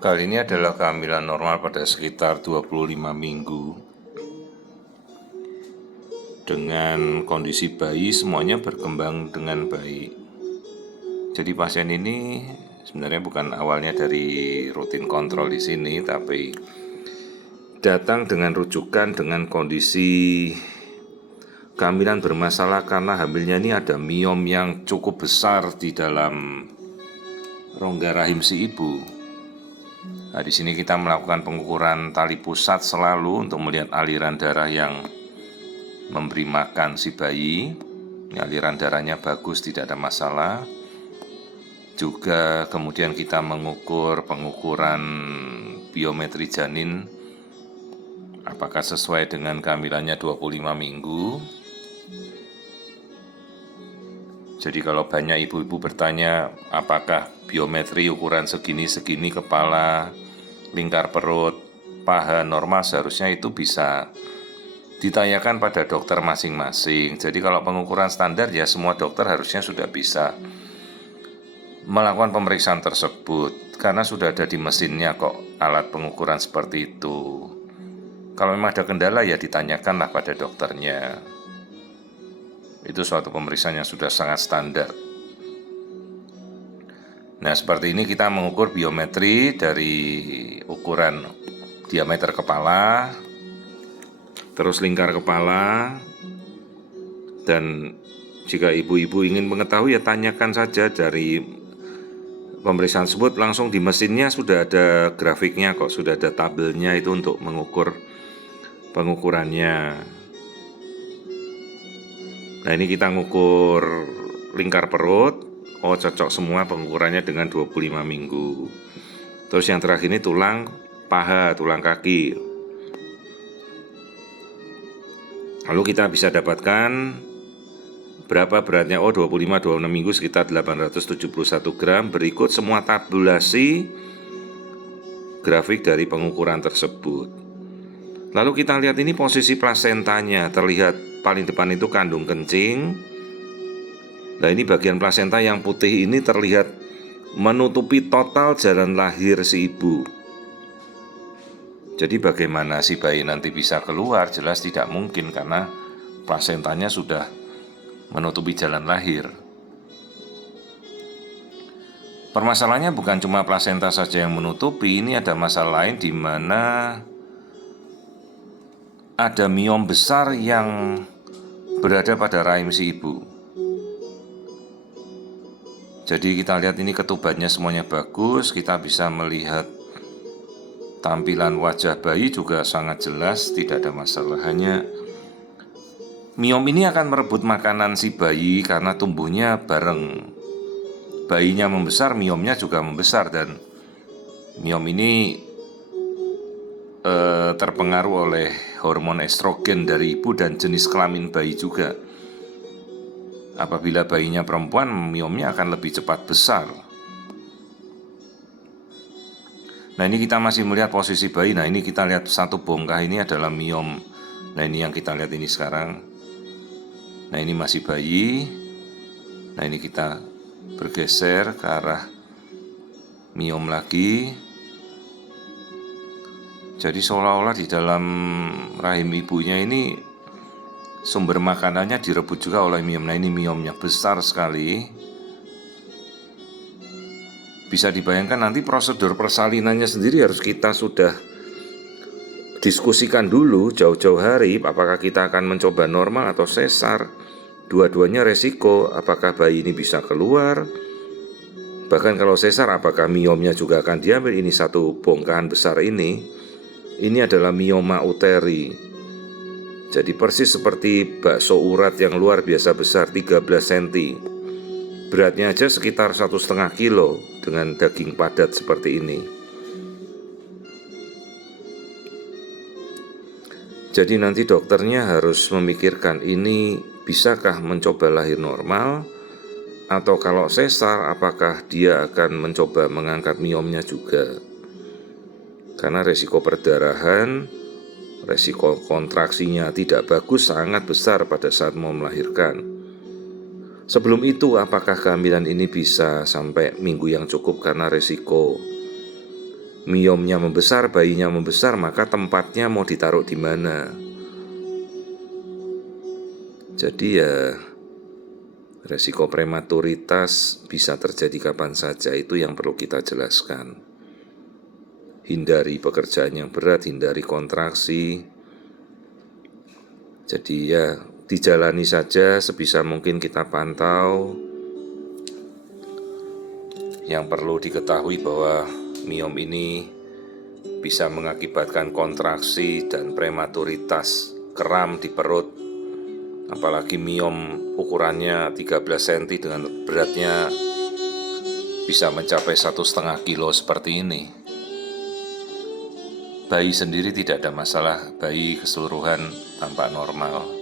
Kali ini adalah kehamilan normal pada sekitar 25 minggu. Dengan kondisi bayi semuanya berkembang dengan baik. Jadi pasien ini sebenarnya bukan awalnya dari rutin kontrol di sini, tapi datang dengan rujukan dengan kondisi kehamilan bermasalah karena hamilnya ini ada miom yang cukup besar di dalam rongga rahim si ibu. Nah, di sini kita melakukan pengukuran tali pusat selalu untuk melihat aliran darah yang memberi makan si bayi. Ini aliran darahnya bagus, tidak ada masalah. Juga kemudian kita mengukur pengukuran biometri janin, apakah sesuai dengan kehamilannya 25 minggu. Jadi kalau banyak ibu-ibu bertanya apakah biometri ukuran segini-segini kepala, lingkar perut, paha normal, seharusnya itu bisa ditanyakan pada dokter masing-masing. Jadi kalau pengukuran standar ya semua dokter harusnya sudah bisa melakukan pemeriksaan tersebut karena sudah ada di mesinnya kok alat pengukuran seperti itu. Kalau memang ada kendala ya ditanyakanlah pada dokternya. Itu suatu pemeriksaan yang sudah sangat standar. Nah, seperti ini kita mengukur biometri dari ukuran diameter kepala, terus lingkar kepala, dan jika ibu-ibu ingin mengetahui ya tanyakan saja dari pemeriksaan tersebut. Langsung di mesinnya sudah ada grafiknya kok, sudah ada tabelnya itu untuk mengukur pengukurannya. Nah, ini kita ngukur lingkar perut. Oh, cocok semua pengukurannya dengan 25 minggu. Terus yang terakhir ini tulang paha, tulang kaki. Lalu kita bisa dapatkan berapa beratnya. Oh, 25-26 minggu sekitar 871 gram. Berikut semua tabulasi grafik dari pengukuran tersebut. Lalu kita lihat ini posisi plasentanya. Terlihat paling depan itu kandung kencing. Nah, ini bagian plasenta yang putih ini terlihat menutupi total jalan lahir si ibu. Jadi bagaimana si bayi nanti bisa keluar? Jelas tidak mungkin karena plasentanya sudah menutupi jalan lahir. Permasalahannya bukan cuma plasenta saja yang menutupi, ini ada masalah lain di mana ada miom besar yang berada pada rahim si ibu. Jadi kita lihat ini ketubannya semuanya bagus, kita bisa melihat tampilan wajah bayi juga sangat jelas, tidak ada masalah. Hanya miom ini akan merebut makanan si bayi karena tumbuhnya bareng. Bayinya membesar, miomnya juga membesar, dan miom ini terpengaruh oleh hormon estrogen dari ibu dan jenis kelamin bayi juga. Apabila bayinya perempuan, miomnya akan lebih cepat besar. Nah, ini kita masih melihat posisi bayi. Nah, ini kita lihat satu bongkah ini adalah miom. Nah, ini yang kita lihat ini sekarang. Nah, ini masih bayi. Nah, ini kita bergeser ke arah miom lagi. Jadi seolah-olah di dalam rahim ibunya ini sumber makanannya direbut juga oleh miom. Nah, ini miomnya besar sekali. Bisa dibayangkan nanti prosedur persalinannya sendiri harus kita sudah diskusikan dulu jauh-jauh hari. Apakah kita akan mencoba normal atau sesar. Dua-duanya resiko. Apakah bayi ini bisa keluar. Bahkan kalau sesar apakah miomnya juga akan diambil. Ini satu bongkahan besar ini. Ini adalah mioma uteri. Jadi persis seperti bakso urat yang luar biasa besar, 13 cm. Beratnya aja sekitar 1,5 kilo dengan daging padat seperti ini. Jadi nanti dokternya harus memikirkan ini bisakah mencoba lahir normal, atau kalau sesar apakah dia akan mencoba mengangkat miomnya juga. Karena resiko perdarahan, resiko kontraksinya tidak bagus sangat besar pada saat mau melahirkan. Sebelum itu, apakah kehamilan ini bisa sampai minggu yang cukup karena resiko miomnya membesar, bayinya membesar, maka tempatnya mau ditaruh di mana. Jadi ya resiko prematuritas bisa terjadi kapan saja, itu yang perlu kita jelaskan. Hindari pekerjaan yang berat, hindari kontraksi. Jadi ya dijalani saja, sebisa mungkin kita pantau. Yang perlu diketahui bahwa miom ini bisa mengakibatkan kontraksi dan prematuritas, kram di perut. Apalagi miom ukurannya 13 cm dengan beratnya bisa mencapai 1,5 kilo seperti ini. Bayi sendiri tidak ada masalah, bayi keseluruhan tampak normal.